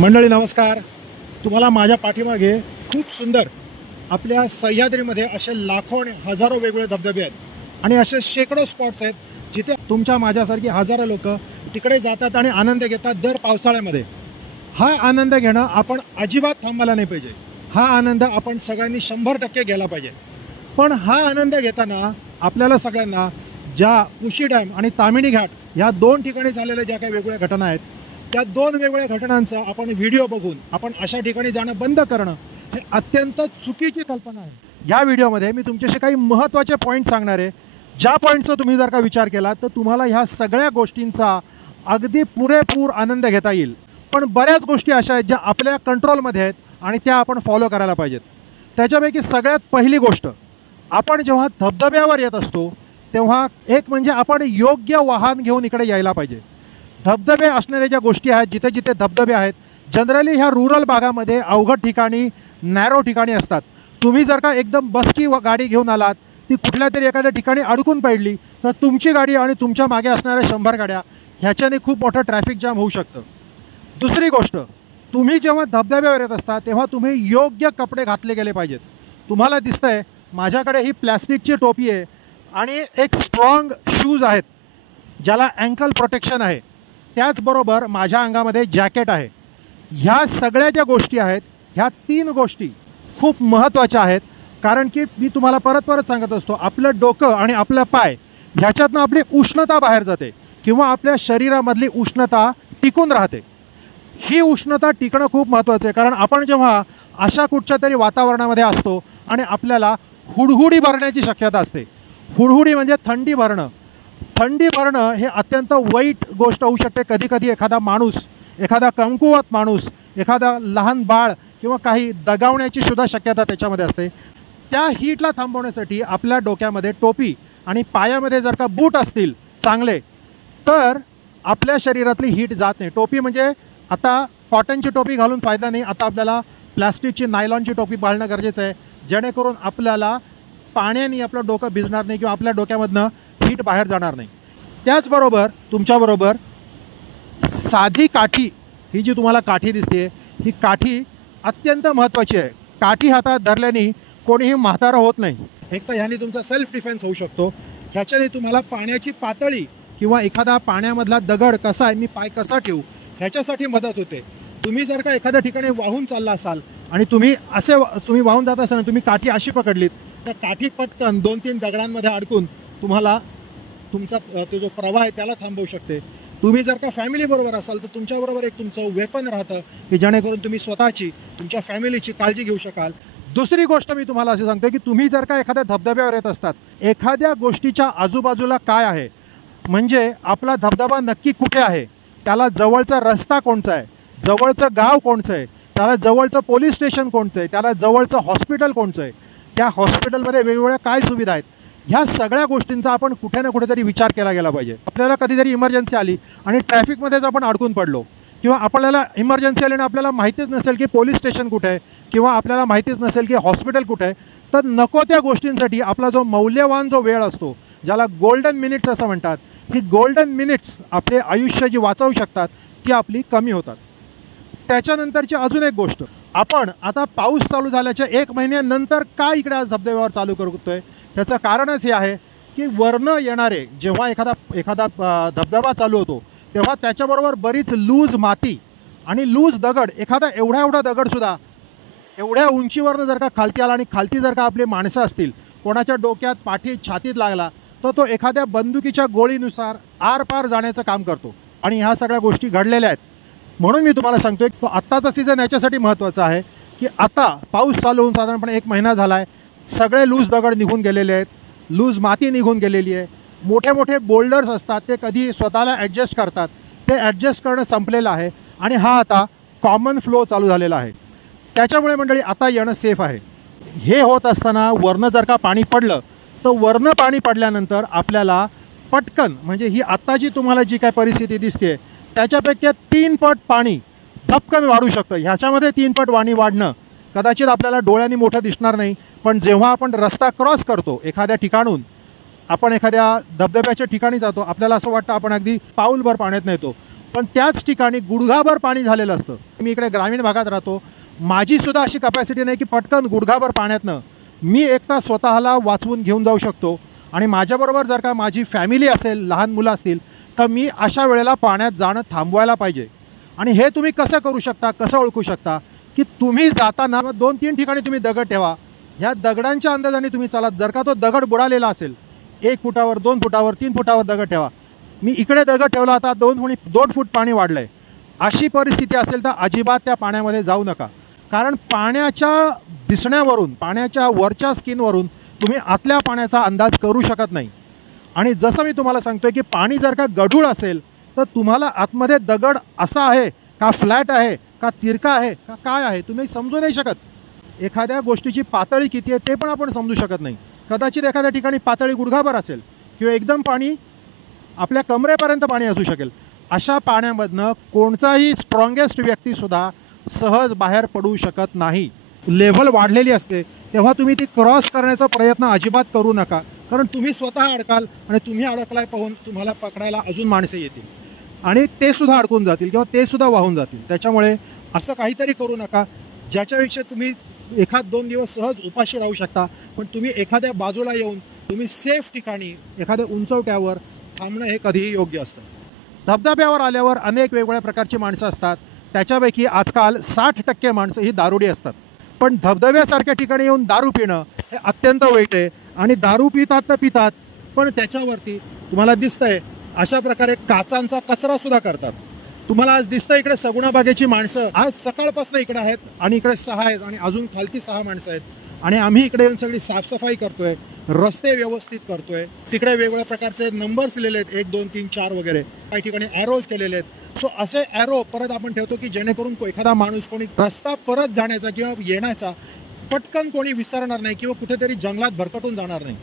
मंडळी नमस्कार. तुम्हाला माझ्या पाठीमागे खूप सुंदर आपल्या सह्याद्रीमध्ये असे लाखो आणि हजारो वेगवेगळे धबधबे आहेत आणि असे शेकडो स्पॉट्स आहेत जिथे तुमच्या माझ्यासारखी हजारो लोक तिकडे जातात आणि आनंद घेतात दर पावसाळ्यामध्ये. हा आनंद घेणं आपण अजिबात थांबायला नाही पाहिजे. हा आनंद आपण सगळ्यांनी 100% घ्यायला पाहिजे. पण हा आनंद घेताना आपल्याला सगळ्यांना ज्या उशी डॅम आणि तामिनी घाट ह्या दोन ठिकाणी झालेल्या ज्या काही वेगवेगळ्या घटना आहेत त्या दोन वेगवेगळ्या घटनांचा आपण व्हिडिओ बघून आपण अशा ठिकाणी जाणं बंद करणं हे अत्यंत चुकीची कल्पना आहे. या व्हिडिओमध्ये मी तुमच्याशी काही महत्त्वाचे पॉईंट सांगणार आहे. ज्या पॉईंटचा तुम्ही जर का विचार केला तर तुम्हाला ह्या सगळ्या गोष्टींचा अगदी पुरेपूर आनंद घेता येईल. पण बऱ्याच गोष्टी अशा आहेत ज्या आपल्या कंट्रोलमध्ये आहेत आणि त्या आपण फॉलो करायला पाहिजेत. त्याच्यापैकी सगळ्यात पहिली गोष्ट, आपण जेव्हा धबधब्यावर येत असतो तेव्हा एक म्हणजे आपण योग्य वाहन घेऊन इकडे यायला पाहिजे. धबधबे असणाऱ्या ज्या गोष्टी आहेत, जिथे जिथे धबधबे आहेत, जनरली ह्या रुरल भागामध्ये अवघड ठिकाणी, नॅरो ठिकाणी असतात. तुम्ही जर का एकदम बसकी गाडी घेऊन आलात, ती कुठल्या तरी एखाद्या ठिकाणी अडकून पडली तर तुमची गाडी आणि तुमच्या मागे असणाऱ्या 100 गाड्या ह्याच्याने खूप मोठं ट्रॅफिक जाम होऊ शकतं. दुसरी गोष्ट, तुम्ही जेव्हा धबधब्यावर येत असता तेव्हा तुम्ही योग्य कपडे घातले गेले पाहिजेत. तुम्हाला दिसतंय माझ्याकडे ही प्लॅस्टिकची टोपी आहे आणि एक स्ट्रॉंग शूज आहेत ज्याला अँकल प्रोटेक्शन आहे. त्याचबरोबर माझ्या अंगामध्ये जॅकेट आहे. ह्या सगळ्या ज्या गोष्टी आहेत ह्या 3 गोष्टी खूप महत्त्वाच्या आहेत. कारण की मी तुम्हाला परत परत सांगत असतो, आपलं डोकं आणि आपलं पाय ह्याच्यातनं आपली उष्णता बाहेर जाते किंवा आपल्या शरीरामधली उष्णता टिकून राहते. ही उष्णता टिकणं खूप महत्त्वाचं आहे. कारण आपण जेव्हा अशा कुठच्या तरी वातावरणामध्ये असतो आणि आपल्याला हुडहुडी भरण्याची शक्यता असते. हुडहुडी म्हणजे थंडी भरणं. थंडी भरणं हे अत्यंत वाईट गोष्ट होऊ शकते. कधी कधी एखादा माणूस, एखादा कमकुवत माणूस, एखादा लहान बाळ किंवा काही दगावण्याची सुद्धा शक्यता त्याच्यामध्ये असते. त्या हीटला थांबवण्यासाठी आपल्या डोक्यामध्ये टोपी आणि पायामध्ये जर का बूट असतील चांगले तर आपल्या शरीरातली हीट जात नाही. टोपी म्हणजे आता कॉटनची टोपी घालून फायदा नाही. आता आपल्याला प्लॅस्टिकची, नायलॉनची टोपी घालणं गरजेचं आहे, जेणेकरून आपल्याला पाण्याने आपलं डोकं भिजणार नाही किंवा आपल्या डोक्यामधनं हीट बाहेर जाणार नाही. त्याचबरोबर तुमच्याबरोबर साधी काठी, ही जी तुम्हाला काठी दिसते ही काठी अत्यंत महत्त्वाची आहे. काठी हातात धरल्याने कोणीही म्हातारा होत नाही. एक तर ह्याने तुमचा सेल्फ डिफेन्स होऊ शकतो. ह्याच्याने तुम्हाला पाण्याची पातळी किंवा एखादा पाण्यामधला दगड कसा आहे, मी पाय कसा ठेवू, ह्याच्यासाठी मदत होते. तुम्ही जर का एखाद्या ठिकाणी वाहून चालला असाल आणि तुम्ही वाहून जात असाल आणि तुम्ही काठी अशी पकडलीत तर काठी पटकन 2-3 दगडांमध्ये अडकून तुम्हाला तुमचा तो जो प्रवाह आहे त्याला थांबवू शकते. तुम्ही जर का फॅमिलीबरोबर असाल तर तुमच्याबरोबर एक तुमचं वेपन राहतं की जेणेकरून तुम्ही स्वतःची, तुमच्या फॅमिलीची काळजी घेऊ शकाल. दुसरी गोष्ट मी तुम्हाला असे सांगतो की तुम्ही जर का एखाद्या धबधब्यावर येत असतात, एखाद्या गोष्टीच्या आजूबाजूला काय आहे, म्हणजे आपला धबधबा नक्की कुठे आहे, त्याला जवळचा रस्ता कोणचा आहे, जवळचं गाव कोणचं आहे, त्याला जवळचं पोलीस स्टेशन कोणचं आहे, त्याला जवळचं हॉस्पिटल कोणचं आहे, त्या हॉस्पिटलमध्ये वेगवेगळ्या काय सुविधा आहेत, ह्या सगळ्या गोष्टींचा आपण कुठे ना कुठेतरी विचार केला गेला पाहिजे. आपल्याला कधीतरी इमर्जन्सी आली आणि ट्रॅफिकमध्येच आपण अडकून पडलो किंवा आपल्याला इमर्जन्सी आली आणि आपल्याला माहितीच नसेल की पोलीस स्टेशन कुठे आहे किंवा आपल्याला माहितीच नसेल की हॉस्पिटल कुठे आहे, तर नको त्या गोष्टींसाठी आपला जो मौल्यवान जो वेळ असतो, ज्याला गोल्डन मिनिट्स असं म्हणतात, ही गोल्डन मिनिट्स आपले आयुष्य जी वाचवू शकतात ती आपली कमी होतात. त्याच्यानंतरची अजून एक गोष्ट, आपण आता पाऊस चालू झाल्याच्या 1 महिन्यानंतर का इकडे आज धबधब्यावर चालू करतोय, त्याचं कारणच हे आहे की वरनं येणारे, जेव्हा एखादा धबधबा चालू होतो तेव्हा त्याच्याबरोबर बरीच लूज माती आणि लूज दगड, एखादा एवढा दगडसुद्धा एवढ्या उंचीवरनं जर का खालती आला आणि खालती जर का आपली माणसं असतील, कोणाच्या डोक्यात, पाठीत, छातीत लागला तर तो एखाद्या बंदुकीच्या गोळीनुसार आरपार जाण्याचं काम करतो. आणि ह्या सगळ्या गोष्टी घडलेल्या आहेत. म्हणून मी तुम्हाला सांगतोय तो आत्ताचा सीझन याच्यासाठी महत्त्वाचा आहे की आता पाऊस चालू होऊन साधारणपणे 1 महिना झाला आहे, सगळे लूज दगड निघून गेलेले आहेत, लूज माती निघून गेलेली आहे. मोठे मोठे बोल्डर्स असतात ते कधी स्वतःला ॲडजस्ट करतात, ते ॲडजस्ट करणं संपलेलं आहे आणि हा आता कॉमन फ्लो चालू झालेला आहे. त्याच्यामुळे मंडळी आता येणं सेफ आहे. हे होत असताना वरनं जर का पाणी पडलं तर वरनं पाणी पडल्यानंतर आपल्याला पटकन, म्हणजे ही आत्ताची तुम्हाला जी काय परिस्थिती दिसते त्याच्यापेक्षा 3 पट पाणी धपकन वाढू शकतं. ह्याच्यामध्ये 3 पट पाणी वाढणं कदाचित आपल्याला डोळ्यांनी मोठं दिसणार नाही, पण जेव्हा आपण रस्ता क्रॉस करतो एखाद्या ठिकाणून, आपण एखाद्या धबधब्याच्या ठिकाणी जातो, आपल्याला असं वाटतं आपण अगदी पाऊलभर पाण्यात नेतो. पण त्याच ठिकाणी गुडघाभर पाणी झालेलं असतं. मी इकडे ग्रामीण भागात राहतो, माझी सुद्धा अशी कॅपॅसिटी नाही की पटकन गुडघाभर पाण्यातनं मी एकटा स्वतःला वाचवून घेऊन जाऊ शकतो. आणि माझ्याबरोबर जर का माझी फॅमिली असेल, लहान मुलं असतील, तर मी अशा वेळेला पाण्यात जाणं थांबवायला पाहिजे. आणि हे तुम्ही कसं करू शकता, कसं ओळखू शकता की तुम्ही जाताना 2-3 ठिकाणी तुम्ही दगड ठेवा. ह्या दगडांच्या अंदाजाने तुम्ही चाला. जर का तो दगड बुडालेला असेल, 1 फुटावर, 2 फुटावर, 3 फुटावर दगड ठेवा. मी इकडे दगड ठेवला, आता 2 फूट पाणी वाढलं आहे, अशी परिस्थिती असेल तर अजिबात त्या पाण्यामध्ये जाऊ नका. कारण पाण्याच्या दिसण्यावरून, पाण्याच्या वरच्या स्किनवरून तुम्ही आतल्या पाण्याचा अंदाज करू शकत नाही. आणि जसं मी तुम्हाला सांगतोय की पाणी जर का गढूळ असेल तर तुम्हाला आतमध्ये दगड असा आहे का, फ्लॅट आहे का, तिरका आहे का, काय आहे तुम्ही समजू नाही शकत. एखाद्या गोष्टीची पातळी किती आहे ते पण आपण समजू शकत नाही. कदाचित एखाद्या ठिकाणी पातळी गुडघाभर असेल किंवा एकदम पाणी आपल्या कमरेपर्यंत पाणी असू शकेल. अशा पाण्यामधनं कोणताही स्ट्रॉंगेस्ट व्यक्तीसुद्धा सहज बाहेर पडू शकत नाही. लेव्हल वाढलेली असते तेव्हा तुम्ही ती क्रॉस करण्याचा प्रयत्न अजिबात करू नका. कारण तुम्ही स्वतः अडकाल आणि तुम्ही अडकलाय पाहून तुम्हाला पकडायला अजून माणसे येतील आणि ते सुद्धा अडकून जातील किंवा ते सुद्धा वाहून जातील. त्याच्यामुळे असं काहीतरी करू नका ज्याच्याविषयी तुम्ही 1-2 दिवस सहज उपाशी राहू शकता. पण तुम्ही एखाद्या बाजूला येऊन तुम्ही सेफ ठिकाणी एखाद्या उंचवट्यावर थांबणं हे कधीही योग्य असतं. धबधब्यावर आल्यावर अनेक वेगवेगळ्या प्रकारची माणसं असतात. त्याच्यापैकी आजकाल 60% माणसं ही दारुडी असतात. पण धबधब्यासारख्या ठिकाणी येऊन दारू पिणं हे अत्यंत वाईट आहे. आणि दारू पितात तर पितात, पण त्याच्यावरती तुम्हाला दिसतंय अशा प्रकारे काचांचा कचरा सुद्धा करतात. तुम्हाला आज दिसतं इकडे सगुणाबागेची माणसं आज सकाळपासून इकडे आहेत आणि इकडे 6 आहेत आणि अजून खालती 6 माणसं आहेत. आणि आम्ही इकडे येऊन सगळी साफसफाई करतोय, रस्ते व्यवस्थित करतोय. तिकडे वेगवेगळ्या प्रकारचे नंबर्स लिहिलेले आहेत, 1, 2, 3, 4 वगैरे. काही ठिकाणी ॲरोज केलेले आहेत. सो असे ॲरो परत आपण ठेवतो की जेणेकरून एखादा माणूस कोणी रस्ता परत जाण्याचा किंवा येण्याचा पटकन कोणी विसरणार नाही किंवा कुठेतरी जंगलात भरकटून जाणार नाही.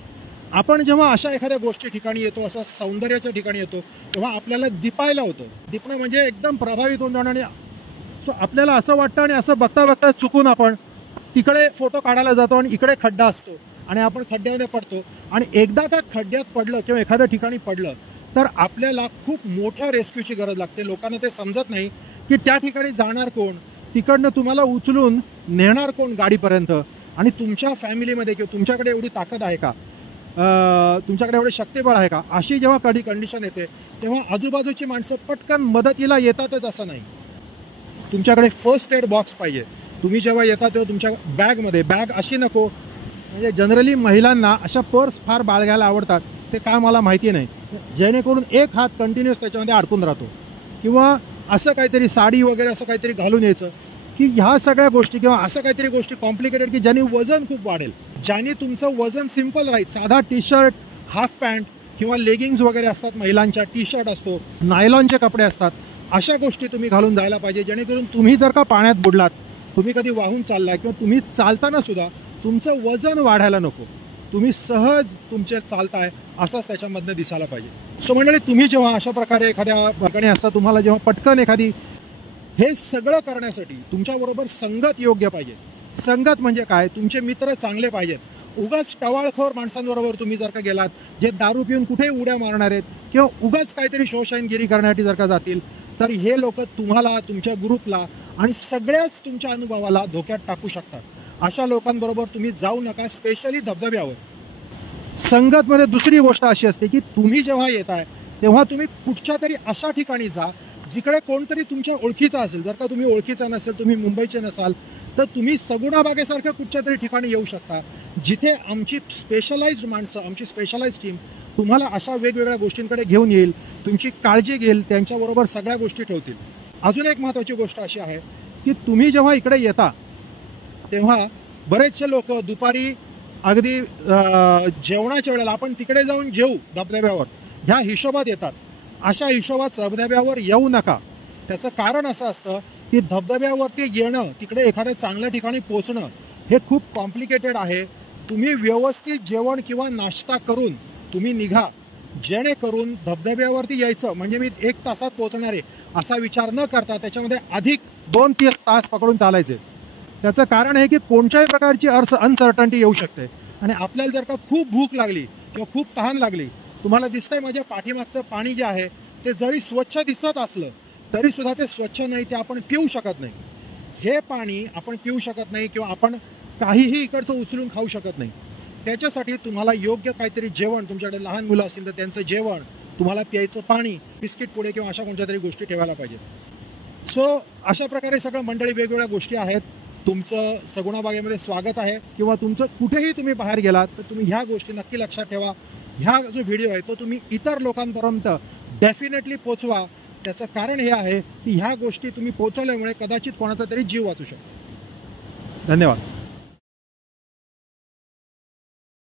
आपण जेव्हा अशा एखाद्या गोष्टी ठिकाणी येतो, अशा सौंदर्याच्या ठिकाणी येतो, तेव्हा आपल्याला दिपायला होतं. दिपणं म्हणजे एकदम प्रभावित होऊन जाणं. आणि सो आपल्याला असं वाटतं आणि असं बघता बघता चुकून आपण तिकडे फोटो काढायला जातो आणि इकडे खड्डा असतो आणि आपण खड्ड्यामध्ये पडतो. आणि एकदा त्या खड्ड्यात पडलं किंवा एखाद्या ठिकाणी पडलं तर आपल्याला खूप मोठ्या रेस्क्यूची गरज लागते. लोकांना ते समजत नाही की त्या ठिकाणी जाणार कोण, तिकडनं तुम्हाला उचलून नेणार कोण गाडीपर्यंत. आणि तुमच्या फॅमिलीमध्ये किंवा तुमच्याकडे एवढी ताकद आहे का, तुमच्याकडे एवढे शक्तिबळ आहे का, अशी जेव्हा कधी कंडिशन येते तेव्हा आजूबाजूची माणसं पटकन मदतीला येतातच असं नाही. तुमच्याकडे फर्स्ट एड बॉक्स पाहिजे. तुम्ही जेव्हा येता तेव्हा तुमच्या बॅगमध्ये, बॅग अशी नको, म्हणजे जनरली महिलांना अशा पर्स फार बाळगायला आवडतात, ते काय मला माहिती नाही, जेणेकरून एक हात कंटिन्युअस त्याच्यामध्ये अडकून राहतो. किंवा असं काहीतरी साडी वगैरे असं काहीतरी घालून यायचं की ह्या सगळ्या गोष्टी किंवा असं काहीतरी गोष्टी कॉम्प्लिकेटेड की ज्याने वजन खूप वाढेल, ज्याने तुमचं वजन सिम्पल राहील. साधा टी शर्ट, हाफ पॅन्ट किंवा लेगिंग्स वगैरे असतात महिलांच्या, टी शर्ट असतो, नायलॉनचे कपडे असतात, अशा गोष्टी तुम्ही घालून जायला पाहिजे. जेणेकरून तुम्ही जर का पाण्यात बुडलात, तुम्ही कधी वाहून चाललाय किंवा तुम्ही चालताना सुद्धा तुमचं वजन वाढायला नको, तुम्ही सहज तुमचे चालताय असंच त्याच्यामधनं दिसायला पाहिजे. सो मंडळी, तुम्ही जेव्हा अशा प्रकारे एखाद्या ठिकाणी असता, तुम्हाला जेव्हा पटकन एखादी, हे सगळं करण्यासाठी तुमच्याबरोबर संगत योग्य पाहिजे. संगत म्हणजे काय, तुमचे मित्र चांगले पाहिजेत. उगाच टवाळखोर माणसांबरोबर तुम्ही जर का गेलात, जे दारू पिऊन कुठे उड्या मारणार आहेत किंवा उगाच काहीतरी शोषणगिरी करण्यासाठी जर का जातील, तर हे लोक तुम्हाला, तुमच्या ग्रुपला आणि सगळ्याच तुमच्या अनुभवाला धोक्यात टाकू शकतात. अशा लोकांबरोबर तुम्ही जाऊ नका, स्पेशली धबधब्यावर. संगतमध्ये दुसरी गोष्ट अशी असते की तुम्ही जेव्हा येताय तेव्हा तुम्ही कुठच्या तरी अशा ठिकाणी जा जिकडे कोणतरी तुमच्या ओळखीचा असेल. जर का तुम्ही ओळखीचा नसेल, तुम्ही मुंबईचे नसाल, तर तुम्ही सगुणाबागेसारख्या कुठच्या तरी ठिकाणी येऊ शकता, जिथे आमची स्पेशलाइज्ड माणसं, आमची स्पेशलाइज्ड टीम तुम्हाला अशा वेगवेगळ्या गोष्टींकडे घेऊन येईल, तुमची काळजी घेईल, त्यांच्याबरोबर सगळ्या गोष्टी ठेवतील. अजून एक महत्त्वाची गोष्ट अशी आहे की तुम्ही जेव्हा इकडे येता तेव्हा बरेचसे लोक दुपारी अगदी जेवणाच्या वेळेला आपण तिकडे जाऊन जेवू धबधब्यावर, ह्या हिशोबात येतात. अशा हिशोबात धबधब्यावर येऊ नका. त्याचं कारण असं असतं की धबधब्यावरती येणं, तिकडे एखाद्या चांगल्या ठिकाणी पोहोचणं हे खूप कॉम्प्लिकेटेड आहे. तुम्ही व्यवस्थित जेवण किंवा नाश्ता करून तुम्ही निघा, जेणेकरून धबधब्यावरती यायचं म्हणजे मी 1 तासात पोहोचणार आहे असा विचार न करता त्याच्यामध्ये अधिक 2-3 तास पकडून चालायचे. त्याचं कारण आहे की कोणत्याही प्रकारची अनसर्टन्टी येऊ शकते. आणि आपल्याला जर का खूप भूक लागली किंवा खूप तहान लागली, तुम्हाला दिसतंय माझ्या पाठीमागचं पाणी जे आहे ते जरी स्वच्छ दिसत असलं तरी सुद्धा ते स्वच्छ नाही, ते आपण पिऊ शकत नाही. हे पाणी आपण पिऊ शकत नाही किंवा आपण काहीही इकडचं उचलून खाऊ शकत नाही. त्याच्यासाठी तुम्हाला योग्य काहीतरी जेवण, तुमच्याकडे लहान मुलं असतील तर त्यांचं जेवण, तुम्हाला प्यायचं पाणी, बिस्किट पुडे किंवा अशा कोणत्या तरी गोष्टी ठेवायला पाहिजे. सो अशा प्रकारे सगळं मंडळी वेगवेगळ्या गोष्टी आहेत. तुमचं सगुणा बागेमध्ये स्वागत आहे. किंवा तुमचं कुठेही तुम्ही बाहेर गेलात तर तुम्ही ह्या गोष्टी नक्की लक्षात ठेवा. ह्या जो व्हिडिओ आहे तो तुम्ही इतर लोकांपर्यंत डेफिनेटली पोचवा. त्याचं कारण हे आहे की ह्या गोष्टी तुम्ही पोचवल्यामुळे कदाचित कोणाचा तरी जीव वाचू शकतो. धन्यवाद.